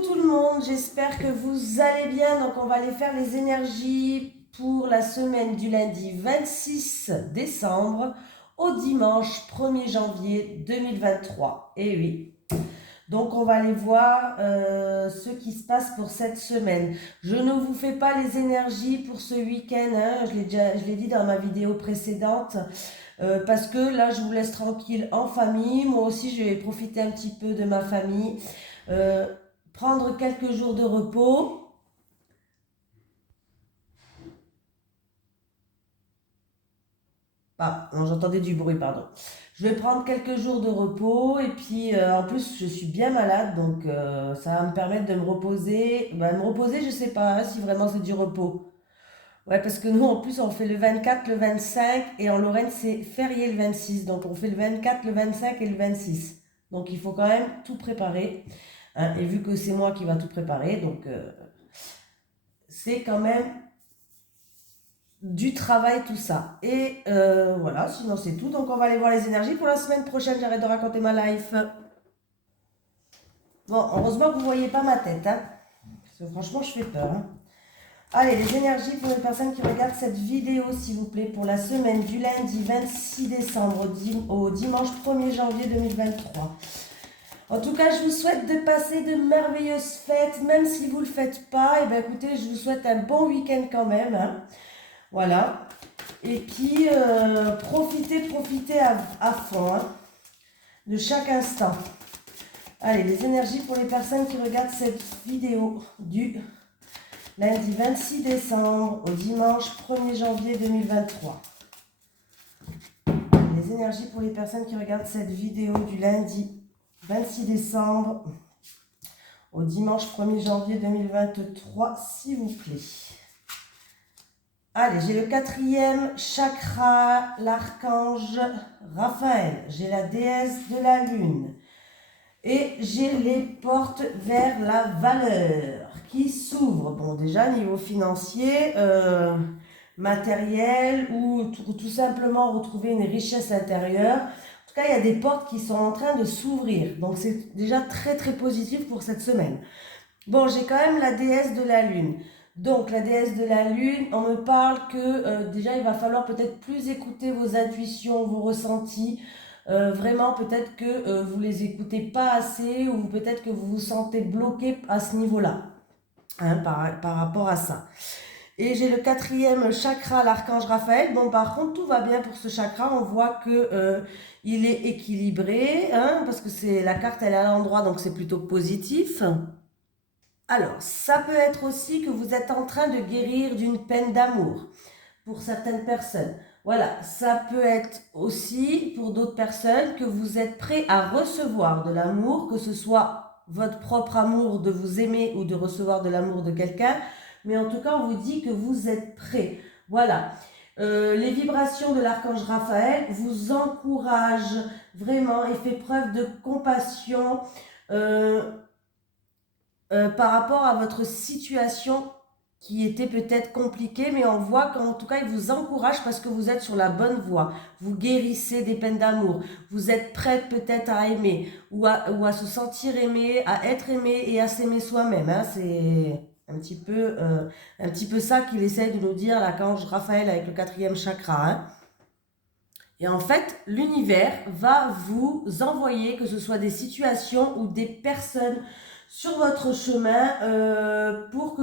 Coucou tout le monde, j'espère que vous allez bien. Donc on va aller faire les énergies pour la semaine du lundi 26 décembre au dimanche 1er janvier 2023. Et oui, donc on va aller voir ce qui se passe pour cette semaine. Je ne vous fais pas les énergies pour ce week-end, hein, je l'ai dit dans ma vidéo précédente. Parce que là, je vous laisse tranquille en famille. Moi aussi, je vais profiter un petit peu de ma famille. Euh, Prendre quelques jours de repos. Ah, non, j'entendais du bruit, pardon. Je vais prendre quelques jours de repos et puis en plus je suis bien malade donc ça va me permettre de me reposer. Ben, me reposer, je sais pas hein, si vraiment c'est du repos. Ouais, parce que nous en plus on fait le 24, le 25 et en Lorraine c'est férié le 26. Donc on fait le 24, le 25 et le 26. Donc il faut quand même tout préparer, hein. Et vu que c'est moi qui va tout préparer, donc c'est quand même du travail, tout ça. Et voilà, sinon c'est tout. Donc on va aller voir les énergies. Pour la semaine prochaine, j'arrête de raconter ma life. Bon, heureusement que vous ne voyez pas ma tête, hein. Parce que franchement, je fais peur, hein. Allez, les énergies pour les personnes qui regardent cette vidéo, s'il vous plaît, pour la semaine du lundi 26 décembre au dimanche 1er janvier 2023. En tout cas, je vous souhaite de passer de merveilleuses fêtes, même si vous ne le faites pas. Et bien écoutez, je vous souhaite un bon week-end quand même, hein. Voilà. Et puis, profitez à fond, hein, de chaque instant. Allez, les énergies pour les personnes qui regardent cette vidéo du lundi 26 décembre au dimanche 1er janvier 2023. Les énergies pour les personnes qui regardent cette vidéo du lundi 26 décembre au dimanche 1er janvier 2023, s'il vous plaît. Allez, j'ai le 4e chakra, l'archange Raphaël. J'ai la déesse de la lune. Et j'ai les portes vers la valeur qui s'ouvrent. Bon, déjà, niveau financier, matériel ou tout simplement retrouver une richesse intérieure. En tout cas, il y a des portes qui sont en train de s'ouvrir. Donc, c'est déjà très, très positif pour cette semaine. Bon, j'ai quand même la déesse de la lune. Donc, la déesse de la lune, on me parle que déjà, il va falloir peut-être plus écouter vos intuitions, vos ressentis. Vraiment, peut-être que vous les écoutez pas assez ou peut-être que vous vous sentez bloqué à ce niveau-là, hein, par rapport à ça. Et j'ai le 4e chakra, l'archange Raphaël. Bon, par contre, tout va bien pour ce chakra. On voit que il est équilibré, hein, parce que c'est la carte, elle est à l'endroit, donc c'est plutôt positif. Alors, ça peut être aussi que vous êtes en train de guérir d'une peine d'amour pour certaines personnes. Voilà, ça peut être aussi pour d'autres personnes que vous êtes prêt à recevoir de l'amour, que ce soit votre propre amour de vous aimer ou de recevoir de l'amour de quelqu'un. Mais en tout cas, on vous dit que vous êtes prêt. Voilà. Les vibrations de l'archange Raphaël vous encouragent vraiment et fait preuve de compassion. Par rapport à votre situation qui était peut-être compliquée, mais on voit qu'en tout cas, il vous encourage parce que vous êtes sur la bonne voie. Vous guérissez des peines d'amour. Vous êtes prête peut-être à aimer ou à se sentir aimé, à être aimé et à s'aimer soi-même, hein. C'est un petit peu ça qu'il essaie de nous dire l'archange Raphaël avec le 4e chakra, hein. Et en fait, l'univers va vous envoyer, que ce soit des situations ou des personnes sur votre chemin pour que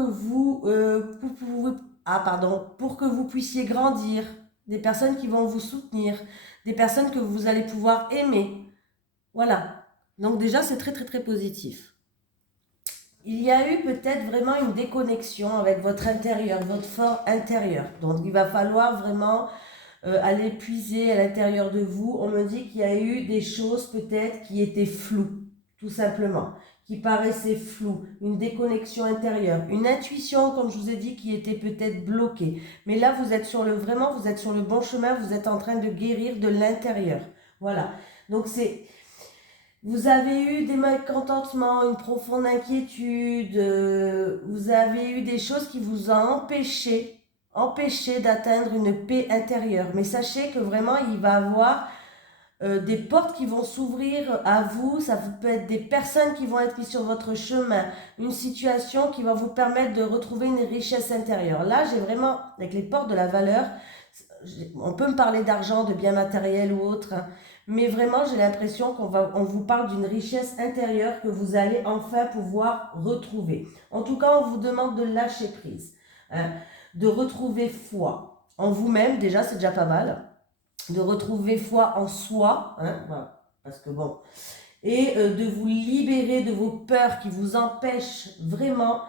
pour que vous puissiez grandir, des personnes qui vont vous soutenir, des personnes que vous allez pouvoir aimer. Voilà. Donc déjà, c'est très très très positif. Il y a eu peut-être vraiment une déconnexion avec votre intérieur, votre fort intérieur. Donc il va falloir vraiment aller puiser à l'intérieur de vous. On me dit qu'il y a eu des choses peut-être qui étaient floues, tout simplement, qui paraissaient floues, une déconnexion intérieure, une intuition, comme je vous ai dit, qui était peut-être bloquée. Mais là, vous êtes vous êtes sur le bon chemin, vous êtes en train de guérir de l'intérieur. Voilà. Donc vous avez eu des mécontentements, une profonde inquiétude, vous avez eu des choses qui vous ont empêché d'atteindre une paix intérieure. Mais sachez que vraiment, il va avoir des portes qui vont s'ouvrir à vous, ça peut être des personnes qui vont être mises sur votre chemin, une situation qui va vous permettre de retrouver une richesse intérieure. Là, j'ai vraiment, avec les portes de la valeur, on peut me parler d'argent, de biens matériels ou autre, hein, mais vraiment j'ai l'impression on vous parle d'une richesse intérieure que vous allez enfin pouvoir retrouver. En tout cas, on vous demande de lâcher prise, hein, de retrouver foi en vous-même, déjà c'est déjà pas mal, de retrouver foi en soi, hein, voilà, parce que bon, et de vous libérer de vos peurs qui vous empêchent vraiment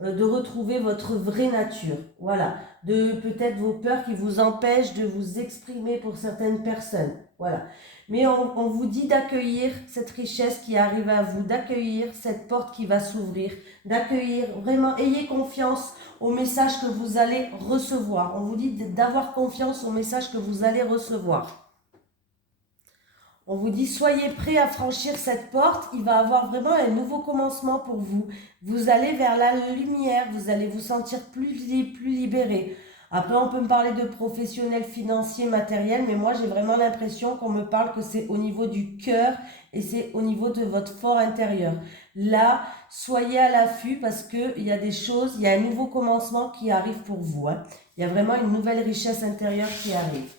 de retrouver votre vraie nature. Voilà, de peut-être vos peurs qui vous empêchent de vous exprimer pour certaines personnes. Voilà. Mais on vous dit d'accueillir cette richesse qui arrive à vous, d'accueillir cette porte qui va s'ouvrir, d'accueillir vraiment, ayez confiance au message que vous allez recevoir. On vous dit d'avoir confiance au message que vous allez recevoir. On vous dit, soyez prêts à franchir cette porte, il va avoir vraiment un nouveau commencement pour vous. Vous allez vers la lumière, vous allez vous sentir plus libéré. Après, on peut me parler de professionnels financiers, matériels, mais moi, j'ai vraiment l'impression qu'on me parle que c'est au niveau du cœur et c'est au niveau de votre fort intérieur. Là, soyez à l'affût parce qu'il y a des choses, il y a un nouveau commencement qui arrive pour vous, hein. Il y a vraiment une nouvelle richesse intérieure qui arrive.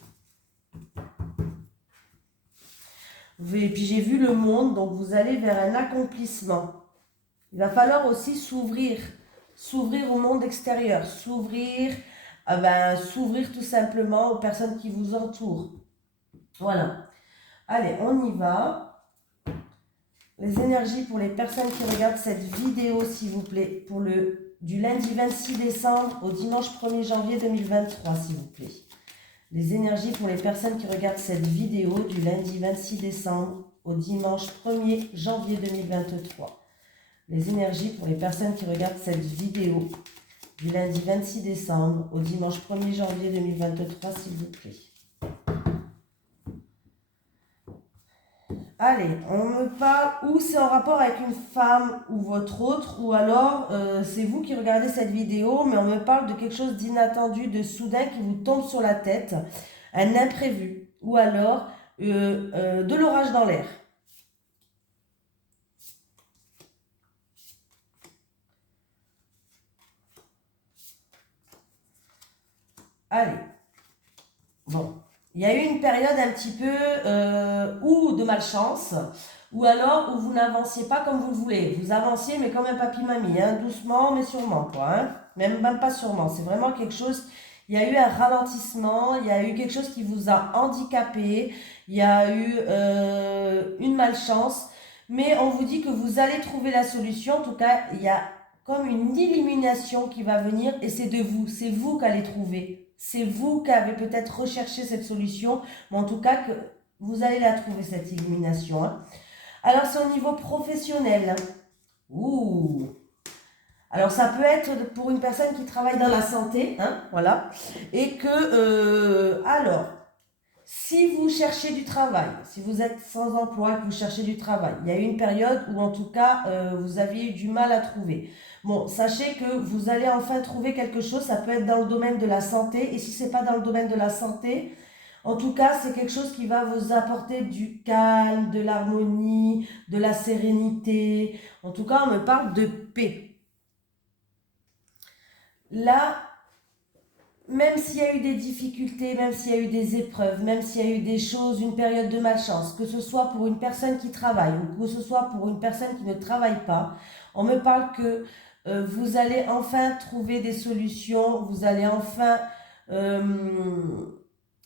Et puis j'ai vu le monde, donc vous allez vers un accomplissement. Il va falloir aussi s'ouvrir au monde extérieur, s'ouvrir tout simplement aux personnes qui vous entourent. Voilà. Allez, on y va. Les énergies pour les personnes qui regardent cette vidéo, s'il vous plaît, du lundi 26 décembre au dimanche 1er janvier 2023, s'il vous plaît. Les énergies pour les personnes qui regardent cette vidéo du lundi 26 décembre au dimanche 1er janvier 2023. Les énergies pour les personnes qui regardent cette vidéo du lundi 26 décembre au dimanche 1er janvier 2023, s'il vous plaît. Allez, on me parle, ou c'est en rapport avec une femme ou votre autre, ou alors c'est vous qui regardez cette vidéo, mais on me parle de quelque chose d'inattendu, de soudain qui vous tombe sur la tête, un imprévu, ou alors de l'orage dans l'air. Allez, bon. Il y a eu une période un petit peu ou de malchance, ou alors où vous n'avanciez pas comme vous le voulez. Vous avanciez mais comme un papy-mamie, hein, doucement mais sûrement, quoi. Hein. Même pas sûrement, c'est vraiment quelque chose, il y a eu un ralentissement, il y a eu quelque chose qui vous a handicapé, il y a eu une malchance, mais on vous dit que vous allez trouver la solution. En tout cas, il y a comme une illumination qui va venir et c'est vous qui allez trouver. C'est vous qui avez peut-être recherché cette solution, mais en tout cas que vous allez la trouver, cette illumination. Hein. Alors c'est au niveau professionnel. Ouh. Alors ça peut être pour une personne qui travaille dans la santé, hein, voilà, et que, alors, si vous cherchez du travail, si vous êtes sans emploi et que vous cherchez du travail, il y a eu une période où en tout cas vous aviez eu du mal à trouver. Bon, sachez que vous allez enfin trouver quelque chose, ça peut être dans le domaine de la santé, et si ce n'est pas dans le domaine de la santé, en tout cas c'est quelque chose qui va vous apporter du calme, de l'harmonie, de la sérénité. En tout cas, on me parle de paix. Là, même s'il y a eu des difficultés, même s'il y a eu des épreuves, même s'il y a eu des choses, une période de malchance, que ce soit pour une personne qui travaille ou que ce soit pour une personne qui ne travaille pas, on me parle que vous allez enfin trouver des solutions, vous allez enfin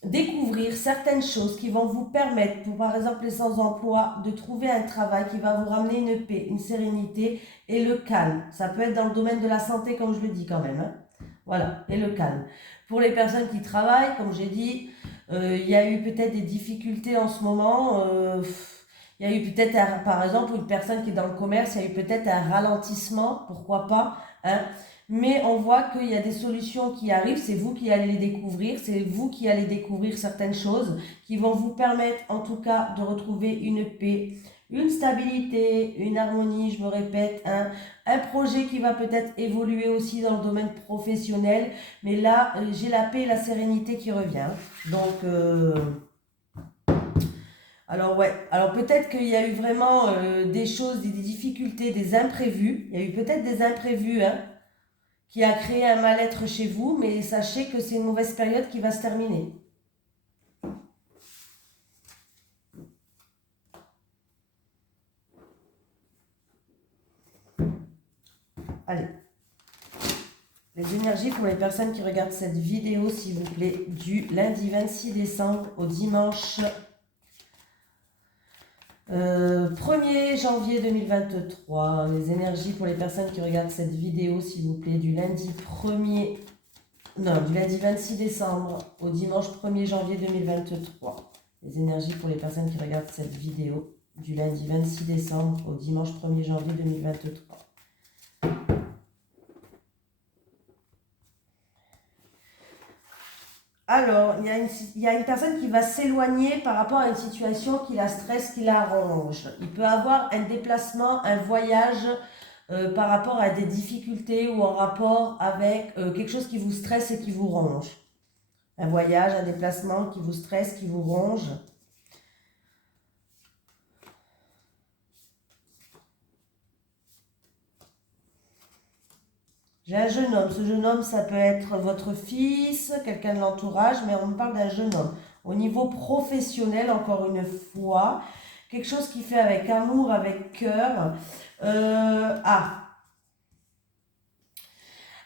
découvrir certaines choses qui vont vous permettre, pour par exemple les sans-emploi, de trouver un travail qui va vous ramener une paix, une sérénité et le calme. Ça peut être dans le domaine de la santé, comme je le dis quand même, hein. Voilà, et le calme. Pour les personnes qui travaillent, comme j'ai dit, il y a eu peut-être des difficultés en ce moment. Il y a eu peut-être, par exemple, une personne qui est dans le commerce, il y a eu peut-être un ralentissement, pourquoi pas, hein. Mais on voit qu'il y a des solutions qui arrivent, c'est vous qui allez les découvrir, c'est vous qui allez découvrir certaines choses qui vont vous permettre en tout cas de retrouver une paix, une stabilité, une harmonie, je me répète, un projet qui va peut-être évoluer aussi dans le domaine professionnel, mais là j'ai la paix et la sérénité qui revient. Donc Alors ouais, alors peut-être qu'il y a eu vraiment des choses, des difficultés, des imprévus. Il y a eu peut-être des imprévus, hein, qui a créé un mal-être chez vous, mais sachez que c'est une mauvaise période qui va se terminer. Allez, les énergies pour les personnes qui regardent cette vidéo, s'il vous plaît, du lundi 26 décembre au dimanche 1er janvier 2023. Les énergies pour les personnes qui regardent cette vidéo, s'il vous plaît, du lundi 26 décembre au dimanche 1er janvier 2023. Les énergies pour les personnes qui regardent cette vidéo du lundi 26 décembre au dimanche 1er janvier 2023. Alors, il y a une personne qui va s'éloigner par rapport à une situation qui la stresse, qui la ronge. Il peut avoir un déplacement, un voyage par rapport à des difficultés ou en rapport avec quelque chose qui vous stresse et qui vous ronge. Un voyage, un déplacement qui vous stresse, qui vous ronge. J'ai un jeune homme. Ce jeune homme, ça peut être votre fils, quelqu'un de l'entourage, mais on me parle d'un jeune homme. Au niveau professionnel, encore une fois, quelque chose qui fait avec amour, avec cœur.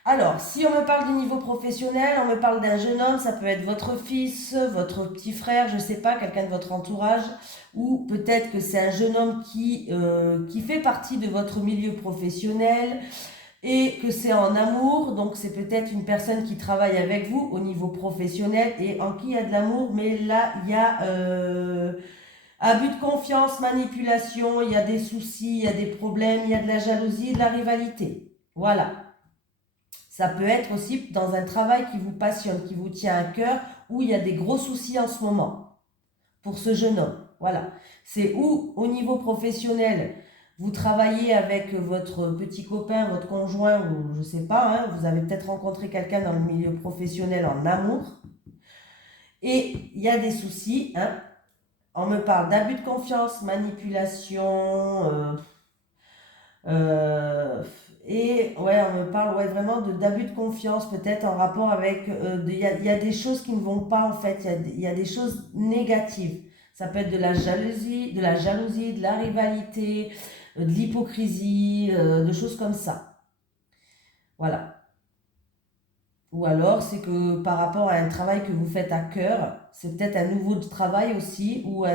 Alors, si on me parle du niveau professionnel, on me parle d'un jeune homme, ça peut être votre fils, votre petit frère, je ne sais pas, quelqu'un de votre entourage, ou peut-être que c'est un jeune homme qui fait partie de votre milieu professionnel, et que c'est en amour, donc c'est peut-être une personne qui travaille avec vous au niveau professionnel et en qui il y a de l'amour, mais là il y a abus de confiance, manipulation, il y a des soucis, il y a des problèmes, il y a de la jalousie, de la rivalité. Voilà. Ça peut être aussi dans un travail qui vous passionne, qui vous tient à cœur, où il y a des gros soucis en ce moment pour ce jeune homme. Voilà. C'est où au niveau professionnel, vous travaillez avec votre petit copain, votre conjoint, ou je ne sais pas, hein, vous avez peut-être rencontré quelqu'un dans le milieu professionnel en amour, et il y a des soucis, hein. On me parle d'abus de confiance, manipulation, euh, et ouais, on me parle ouais, vraiment d'abus de confiance, peut-être en rapport avec, y a des choses qui ne vont pas en fait, il y a des choses négatives. Ça peut être de la rivalité, de l'hypocrisie, de choses comme ça. Voilà. Ou alors, c'est que par rapport à un travail que vous faites à cœur, c'est peut-être un nouveau travail aussi, ou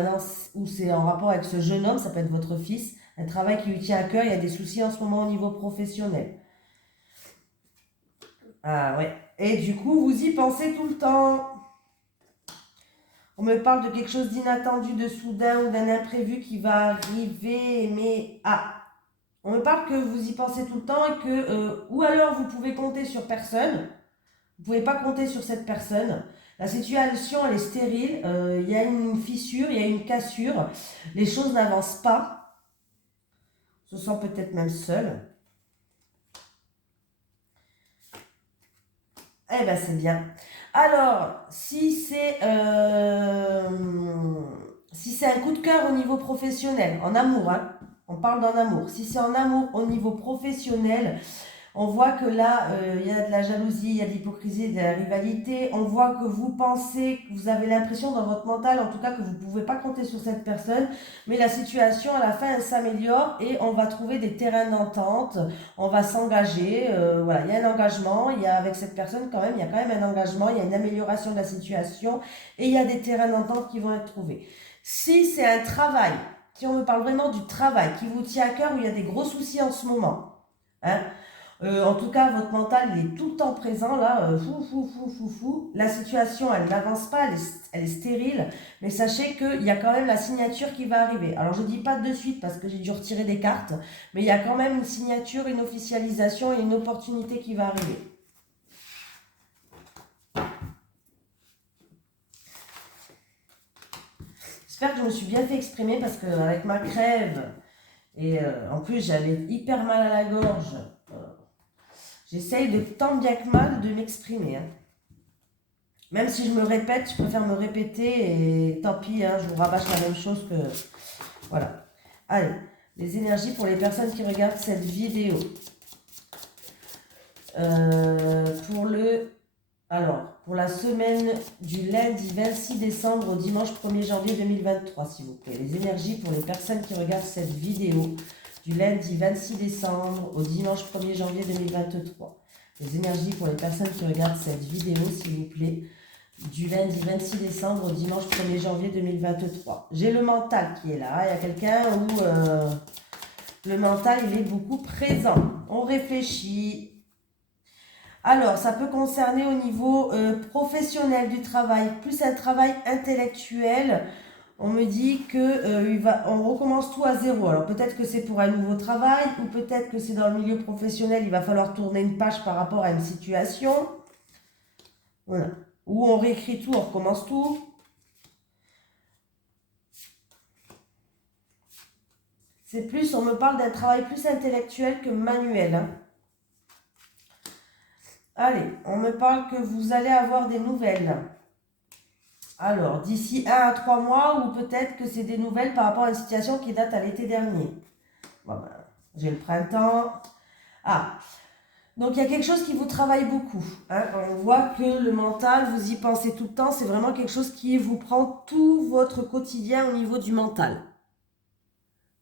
c'est en rapport avec ce jeune homme, ça peut être votre fils, un travail qui lui tient à cœur, il y a des soucis en ce moment au niveau professionnel. Ah ouais. Et du coup, vous y pensez tout le temps. On me parle de quelque chose d'inattendu, de soudain ou d'un imprévu qui va arriver, mais on me parle que vous y pensez tout le temps et que, ou alors vous pouvez compter sur personne, vous pouvez pas compter sur cette personne. La situation, elle est stérile, il y a une fissure, il y a une cassure, les choses n'avancent pas, on se sent peut-être même seul. Eh ben c'est bien. Alors, si c'est un coup de cœur au niveau professionnel, en amour, hein, on parle d'en amour. Si c'est en amour au niveau professionnel, on voit que là, il y a de la jalousie, il y a de l'hypocrisie, de la rivalité. On voit que vous pensez, que vous avez l'impression dans votre mental, en tout cas, que vous ne pouvez pas compter sur cette personne. Mais la situation, à la fin, elle s'améliore et on va trouver des terrains d'entente. On va s'engager. Voilà, il y a un engagement. Il y a avec cette personne, quand même, il y a quand même un engagement. Il y a une amélioration de la situation et il y a des terrains d'entente qui vont être trouvés. Si c'est un travail, si on me parle vraiment du travail qui vous tient à cœur, où il y a des gros soucis en ce moment, hein, en tout cas, votre mental, il est tout le temps présent, là, fou. La situation, elle n'avance pas, elle est stérile, mais sachez qu'il y a quand même la signature qui va arriver. Alors, je ne dis pas de suite parce que j'ai dû retirer des cartes, mais il y a quand même une signature, une officialisation et une opportunité qui va arriver. J'espère que je me suis bien fait exprimer parce qu'avec ma crève, et en plus, j'avais hyper mal à la gorge. J'essaye de tant bien que mal de m'exprimer, hein. Même si je me répète, je préfère me répéter et tant pis, hein, je vous rabâche la même chose que... Voilà. Allez, les énergies pour les personnes qui regardent cette vidéo. Pour la semaine du lundi 26 décembre au dimanche 1er janvier 2023, s'il vous plaît. Les énergies pour les personnes qui regardent cette vidéo du lundi 26 décembre au dimanche 1er janvier 2023. Les énergies pour les personnes qui regardent cette vidéo, s'il vous plaît, du lundi 26 décembre au dimanche 1er janvier 2023. J'ai le mental qui est là. Il y a quelqu'un où le mental, il est beaucoup présent. On réfléchit. Alors, ça peut concerner au niveau professionnel du travail, plus un travail intellectuel. On me dit que on recommence tout à zéro. Alors peut-être que c'est pour un nouveau travail ou peut-être que c'est dans le milieu professionnel. Il va falloir tourner une page par rapport à une situation. Voilà. Ou on réécrit tout, on recommence tout. C'est plus, on me parle d'un travail plus intellectuel que manuel. Hein. Allez, on me parle que vous allez avoir des nouvelles. Alors, d'ici 1 à 3 mois, ou peut-être que c'est des nouvelles par rapport à une situation qui date à l'été dernier. Bon, ben, j'ai le printemps. Ah, donc il y a quelque chose qui vous travaille beaucoup. Hein. On voit que le mental, vous y pensez tout le temps. C'est vraiment quelque chose qui vous prend tout votre quotidien au niveau du mental.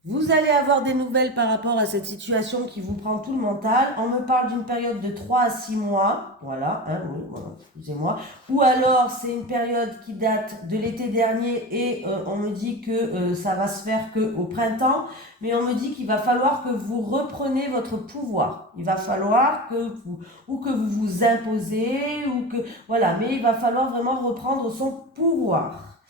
Vous allez avoir des nouvelles par rapport à cette situation qui vous prend tout le mental. On me parle d'une période de 3 à 6 mois. Voilà, hein, oui, voilà, excusez-moi. Ou alors, c'est une période qui date de l'été dernier et on me dit que ça va se faire qu'au printemps. Mais on me dit qu'il va falloir que vous repreniez votre pouvoir. Il va falloir que vous vous imposez ou que... Voilà, mais il va falloir vraiment reprendre son pouvoir.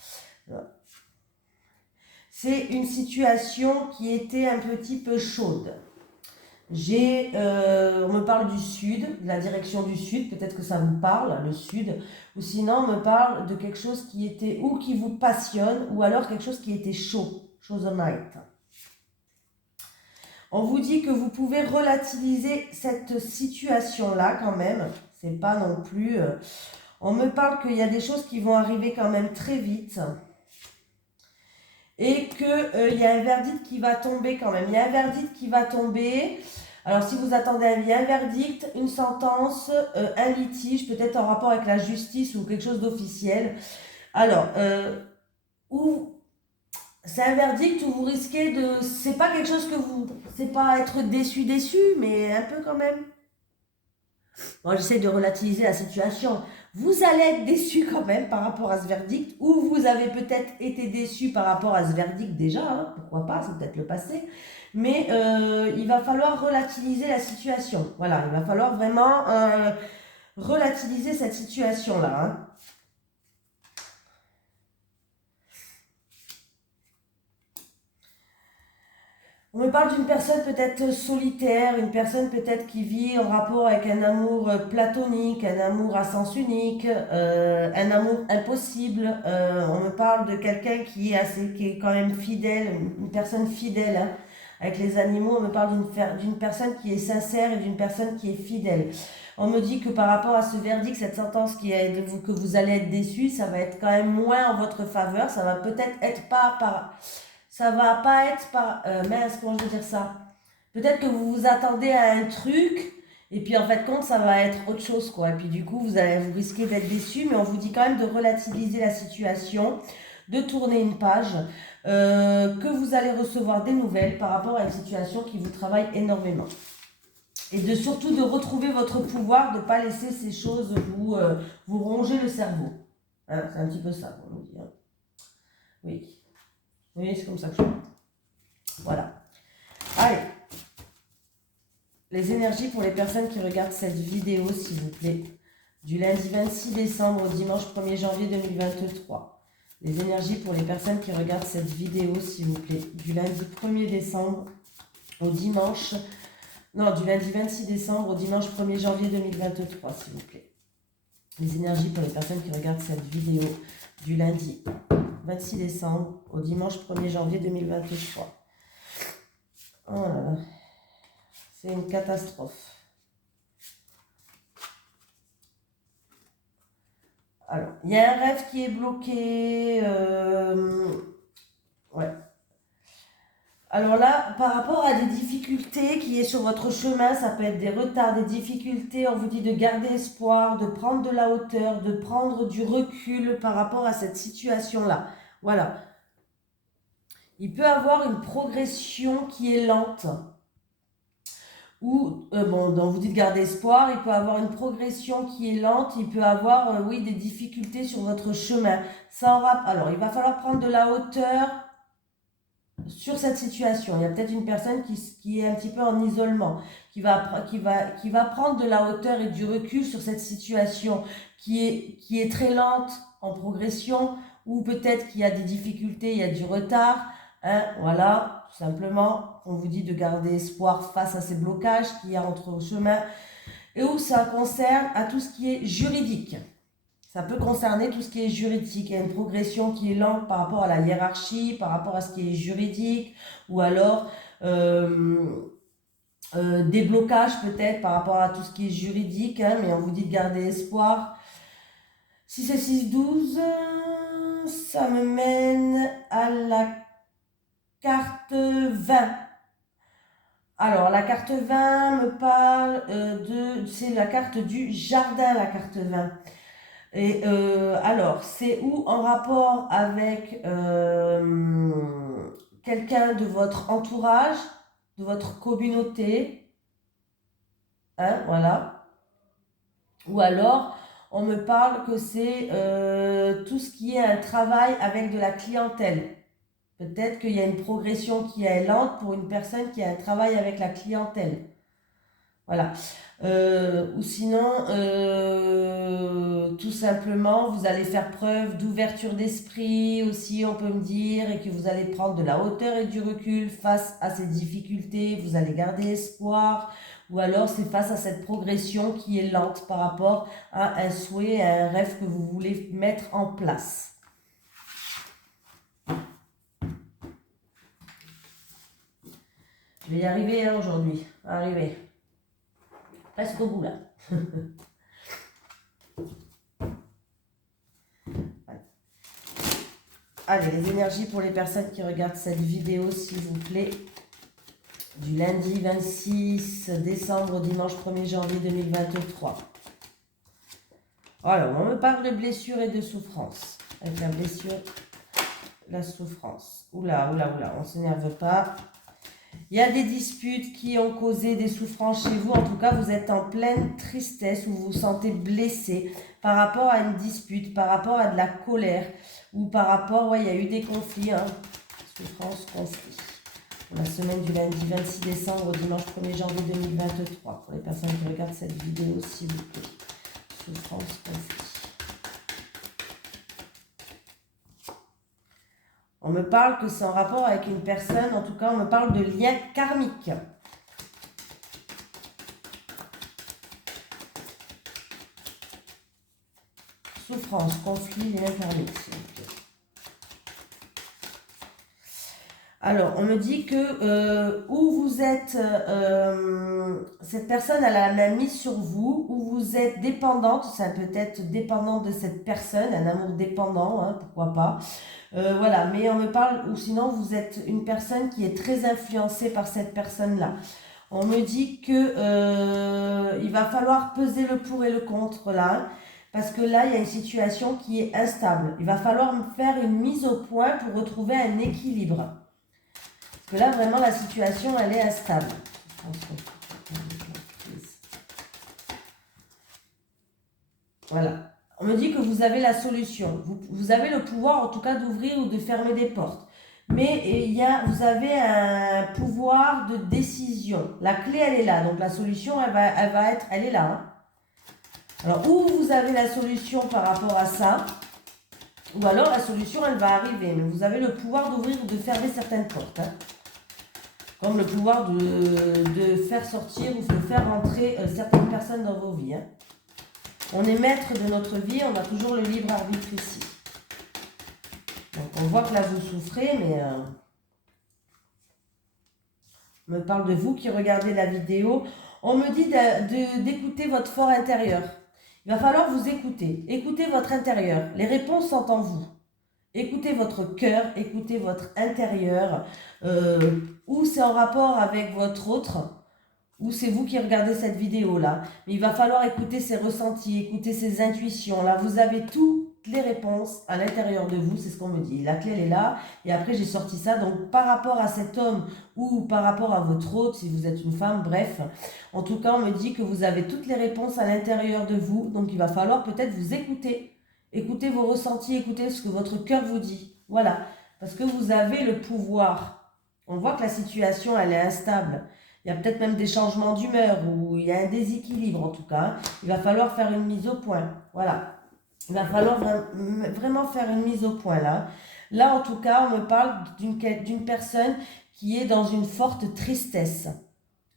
C'est une situation qui était un petit peu chaude. On me parle du sud, de la direction du sud, peut-être que ça vous parle, le sud, ou sinon on me parle de quelque chose qui était ou qui vous passionne, ou alors quelque chose qui était chaud, chose night. On vous dit que vous pouvez relativiser cette situation-là quand même, c'est pas non plus... on me parle qu'il y a des choses qui vont arriver quand même très vite. Et qu'il y a un verdict qui va tomber quand même. Il y a un verdict qui va tomber. Alors, si vous attendez un verdict, une sentence, un litige, peut-être en rapport avec la justice ou quelque chose d'officiel. Alors, c'est un verdict où vous risquez de... C'est pas quelque chose que vous... C'est pas être déçu, mais un peu quand même. Bon, j'essaie de relativiser la situation. Vous allez être déçu quand même par rapport à ce verdict, ou vous avez peut-être été déçu par rapport à ce verdict déjà, hein, pourquoi pas, c'est peut-être le passé, mais il va falloir relativiser la situation. Voilà, il va falloir vraiment relativiser cette situation-là. Hein. On me parle d'une personne peut-être solitaire, une personne peut-être qui vit en rapport avec un amour platonique, un amour à sens unique, un amour impossible. On me parle de quelqu'un qui est quand même fidèle, une personne fidèle hein, avec les animaux. On me parle d'une personne qui est sincère et d'une personne qui est fidèle. On me dit que par rapport à ce verdict, cette sentence que vous allez être déçu, ça va être quand même moins en votre faveur. Ça va peut-être être pas par... Ça va pas être par... mince, comment je veux dire ça? Peut-être que vous vous attendez à un truc, et puis en fait, compte, ça va être autre chose, quoi. Et puis du coup, vous risquez d'être déçu, mais on vous dit quand même de relativiser la situation, de tourner une page, que vous allez recevoir des nouvelles par rapport à une situation qui vous travaille énormément. Et surtout de retrouver votre pouvoir, de ne pas laisser ces choses vous ronger le cerveau. Hein, c'est un petit peu ça, on nous dit. Hein. Oui. Oui, c'est comme ça que je fais. Voilà. Allez. Les énergies pour les personnes qui regardent cette vidéo, s'il vous plaît. Du lundi 26 décembre au dimanche 1er janvier 2023. Les énergies pour les personnes qui regardent cette vidéo, s'il vous plaît. Du lundi 1er décembre au dimanche... Non, du lundi 26 décembre au dimanche 1er janvier 2023, s'il vous plaît. Les énergies pour les personnes qui regardent cette vidéo du lundi 26 décembre au dimanche 1er janvier 2023. Oh là là, c'est une catastrophe. Alors, il y a un rêve qui est bloqué. Ouais. Alors là, par rapport à des difficultés qui est sur votre chemin, ça peut être des retards, des difficultés, on vous dit de garder espoir, de prendre de la hauteur, de prendre du recul par rapport à cette situation-là. Voilà. Il peut avoir une progression qui est lente. Ou, bon, donc vous dites garder espoir, il peut avoir une progression qui est lente, il peut avoir, oui, des difficultés sur votre chemin. Alors, il va falloir prendre de la hauteur sur cette situation. Il y a peut-être une personne qui est un petit peu en isolement, qui va prendre de la hauteur et du recul sur cette situation qui est très lente en progression, ou peut-être qu'il y a des difficultés, il y a du retard. Hein, voilà, tout simplement, on vous dit de garder espoir face à ces blocages qu'il y a entre vos chemins, et où ça concerne à tout ce qui est juridique. Ça peut concerner tout ce qui est juridique. Il y a une progression qui est lente par rapport à la hiérarchie, par rapport à ce qui est juridique, ou alors des blocages peut-être par rapport à tout ce qui est juridique, hein, mais on vous dit de garder espoir. 6 et 6, 12, ça me mène à la carte 20. Alors, la carte 20 me parle c'est la carte du jardin, la carte 20. Et alors, c'est où en rapport avec quelqu'un de votre entourage, de votre communauté, hein, voilà. Ou alors, on me parle que c'est tout ce qui est un travail avec de la clientèle. Peut-être qu'il y a une progression qui est lente pour une personne qui a un travail avec la clientèle. Voilà. Ou sinon, tout simplement, vous allez faire preuve d'ouverture d'esprit aussi, on peut me dire, et que vous allez prendre de la hauteur et du recul face à ces difficultés, vous allez garder espoir, ou alors c'est face à cette progression qui est lente par rapport à un souhait, à un rêve que vous voulez mettre en place. Je vais y arriver hein, aujourd'hui, arriver. Presque au bout là. Allez, les énergies pour les personnes qui regardent cette vidéo, s'il vous plaît. Du lundi 26 décembre au dimanche 1er janvier 2023. Alors, on me parle de blessure et de souffrance. Avec la blessure, la souffrance. Oula, on ne s'énerve pas. Il y a des disputes qui ont causé des souffrances chez vous. En tout cas, vous êtes en pleine tristesse ou vous vous sentez blessé par rapport à une dispute, par rapport à de la colère ou par rapport, ouais, il y a eu des conflits. Hein. Souffrance, conflit. Pour la semaine du lundi 26 décembre au dimanche 1er janvier 2023. Pour les personnes qui regardent cette vidéo, s'il vous plaît. Souffrance, conflit. On me parle que c'est en rapport avec une personne, en tout cas, on me parle de lien karmique. Souffrance, conflit, lien karmique. Alors, on me dit que où vous êtes, cette personne elle a la main mise sur vous, où vous êtes dépendante, ça peut être dépendante de cette personne, un amour dépendant, hein, pourquoi pas. Voilà, mais on me parle, ou sinon vous êtes une personne qui est très influencée par cette personne-là. On me dit que il va falloir peser le pour et le contre là, parce que là il y a une situation qui est instable. Il va falloir faire une mise au point pour retrouver un équilibre. Parce que là vraiment la situation elle est instable. Voilà. On me dit que vous avez la solution. Vous avez le pouvoir en tout cas d'ouvrir ou de fermer des portes. Mais vous avez un pouvoir de décision. La clé, elle est là. Donc la solution, elle est là. Hein. Alors, où vous avez la solution par rapport à ça, ou alors la solution, elle va arriver. Mais vous avez le pouvoir d'ouvrir ou de fermer certaines portes. Hein. Comme le pouvoir de faire sortir ou de faire rentrer certaines personnes dans vos vies. Hein. On est maître de notre vie, on a toujours le libre arbitre ici. Donc on voit que là vous souffrez, mais on me parle de vous qui regardez la vidéo. On me dit d'écouter votre fort intérieur. Il va falloir vous écouter. Écoutez votre intérieur. Les réponses sont en vous. Écoutez votre cœur, écoutez votre intérieur. Ou c'est en rapport avec votre autre, ou c'est vous qui regardez cette vidéo-là. Mais il va falloir écouter ses ressentis, écouter ses intuitions. Là, vous avez toutes les réponses à l'intérieur de vous, c'est ce qu'on me dit. La clé, elle est là. Et après, j'ai sorti ça. Donc, par rapport à cet homme ou par rapport à votre autre, si vous êtes une femme, bref. En tout cas, on me dit que vous avez toutes les réponses à l'intérieur de vous. Donc, il va falloir peut-être vous écouter. Écoutez vos ressentis, écoutez ce que votre cœur vous dit. Voilà. Parce que vous avez le pouvoir. On voit que la situation, elle est instable. Il y a peut-être même des changements d'humeur ou il y a un déséquilibre en tout cas. Il va falloir faire une mise au point. Voilà. Il va falloir vraiment faire une mise au point là. Là en tout cas, on me parle d'une personne qui est dans une forte tristesse.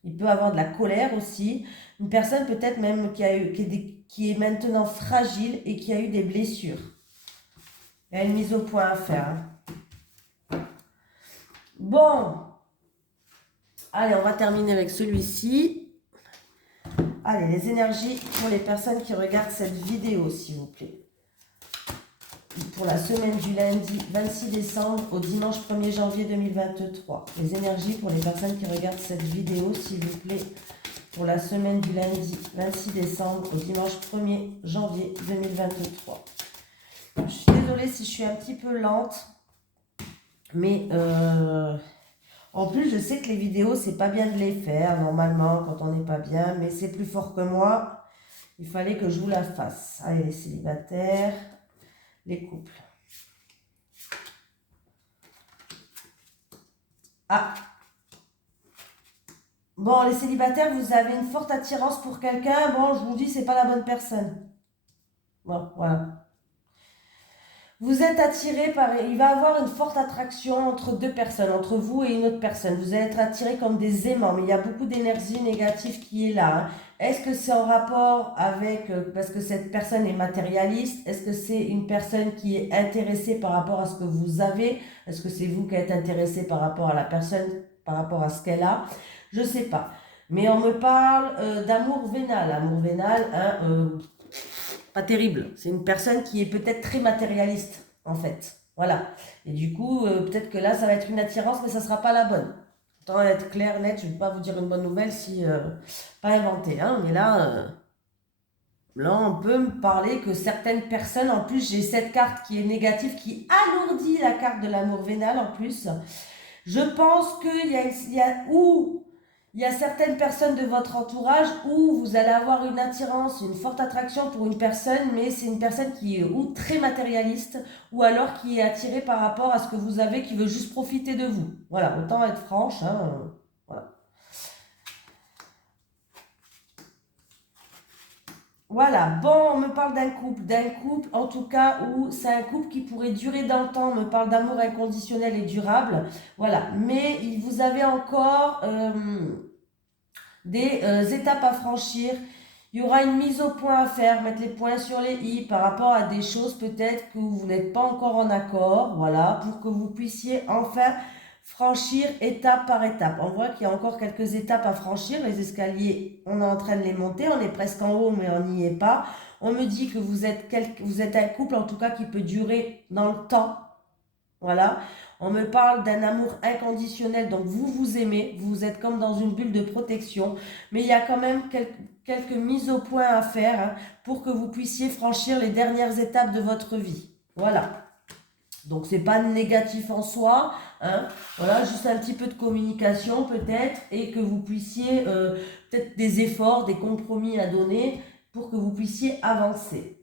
Il peut avoir de la colère aussi. Une personne peut-être même qui est maintenant fragile et qui a eu des blessures. Il y a une mise au point à faire. Bon. Allez, on va terminer avec celui-ci. Allez, les énergies pour les personnes qui regardent cette vidéo, s'il vous plaît. Pour la semaine du lundi 26 décembre au dimanche 1er janvier 2023. Les énergies pour les personnes qui regardent cette vidéo, s'il vous plaît. Pour la semaine du lundi 26 décembre au dimanche 1er janvier 2023. Je suis désolée si je suis un petit peu lente. Mais... en plus, je sais que les vidéos, c'est pas bien de les faire, normalement, quand on n'est pas bien, mais c'est plus fort que moi. Il fallait que je vous la fasse. Allez, les célibataires, les couples. Ah. Bon, les célibataires, vous avez une forte attirance pour quelqu'un. Bon, je vous dis, c'est pas la bonne personne. Bon, voilà. Vous êtes attiré par... Il va y avoir une forte attraction entre deux personnes, entre vous et une autre personne. Vous allez être attiré comme des aimants, mais il y a beaucoup d'énergie négative qui est là. Hein. Est-ce que c'est en rapport avec... parce que cette personne est matérialiste? Est-ce que c'est une personne qui est intéressée par rapport à ce que vous avez? Est-ce que c'est vous qui êtes intéressé par rapport à la personne, par rapport à ce qu'elle a? Je ne sais pas. Mais on me parle d'amour vénal. Amour vénal, hein, pas terrible. C'est une personne qui est peut-être très matérialiste, en fait. Voilà. Et du coup, peut-être que là, ça va être une attirance, mais ça ne sera pas la bonne. Autant être clair, net, je ne vais pas vous dire une bonne nouvelle si... pas inventé, hein. Mais là, on peut me parler que certaines personnes, en plus, j'ai cette carte qui est négative, qui alourdit la carte de l'amour vénal, en plus. Je pense qu'il y a certaines personnes de votre entourage où vous allez avoir une attirance, une forte attraction pour une personne, mais c'est une personne qui est ou très matérialiste, ou alors qui est attirée par rapport à ce que vous avez, qui veut juste profiter de vous. Voilà, autant être franche. Hein, voilà. Voilà, bon, on me parle d'un couple en tout cas où c'est un couple qui pourrait durer dans le temps, on me parle d'amour inconditionnel et durable, voilà, mais vous avez encore des étapes à franchir, il y aura une mise au point à faire, mettre les points sur les i par rapport à des choses peut-être que vous n'êtes pas encore en accord, voilà, pour que vous puissiez enfin franchir étape par étape. On voit qu'il y a encore quelques étapes à franchir. Les escaliers, on est en train de les monter. On est presque en haut, mais on n'y est pas. On me dit que vous êtes un couple, en tout cas, qui peut durer dans le temps. Voilà. On me parle d'un amour inconditionnel. Donc, vous vous aimez. Vous êtes comme dans une bulle de protection. Mais il y a quand même quelques mises au point à faire hein, pour que vous puissiez franchir les dernières étapes de votre vie. Voilà. Donc, c'est pas négatif en soi. Hein. Voilà, juste un petit peu de communication peut-être et que vous puissiez peut-être des efforts, des compromis à donner pour que vous puissiez avancer.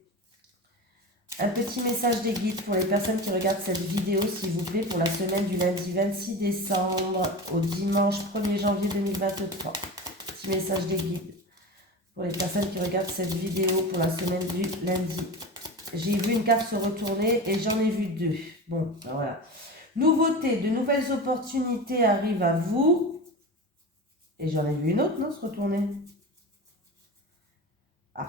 Un petit message des guides pour les personnes qui regardent cette vidéo, s'il vous plaît, pour la semaine du lundi 26 décembre au dimanche 1er janvier 2023. Petit message des guides pour les personnes qui regardent cette vidéo pour la semaine du lundi. J'ai vu une carte se retourner et j'en ai vu deux. Bon, ben voilà. Nouveauté, de nouvelles opportunités arrivent à vous. Et j'en ai vu une autre, non, se retourner. Ah,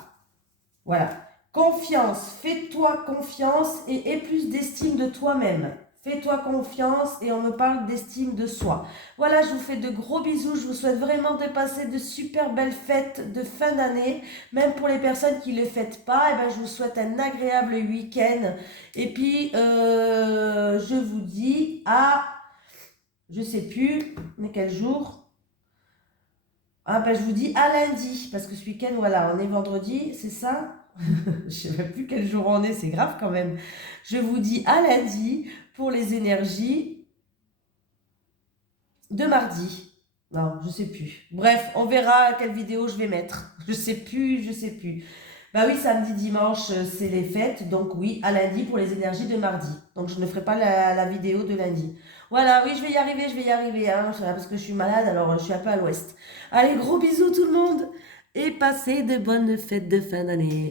voilà. Confiance, fais-toi confiance et aie plus d'estime de toi-même. Fais-toi confiance et on me parle d'estime de soi. Voilà, je vous fais de gros bisous. Je vous souhaite vraiment de passer de super belles fêtes de fin d'année. Même pour les personnes qui ne le fêtent pas, eh ben, je vous souhaite un agréable week-end. Et puis, je vous dis à, je sais plus, mais quel jour? Ah ben, je vous dis à lundi, parce que ce week-end, voilà, on est vendredi, c'est ça? Je sais même plus quel jour on est, c'est grave quand même. Je vous dis à lundi pour les énergies de mardi. Non, je sais plus. Bref, on verra quelle vidéo je vais mettre. Je sais plus, je sais plus. Bah oui, samedi, dimanche, c'est les fêtes. Donc oui, à lundi pour les énergies de mardi. Donc je ne ferai pas la vidéo de lundi. Voilà, oui, je vais y arriver, hein, parce que je suis malade, alors je suis un peu à l'ouest. Allez, gros bisous tout le monde et passez de bonnes fêtes de fin d'année.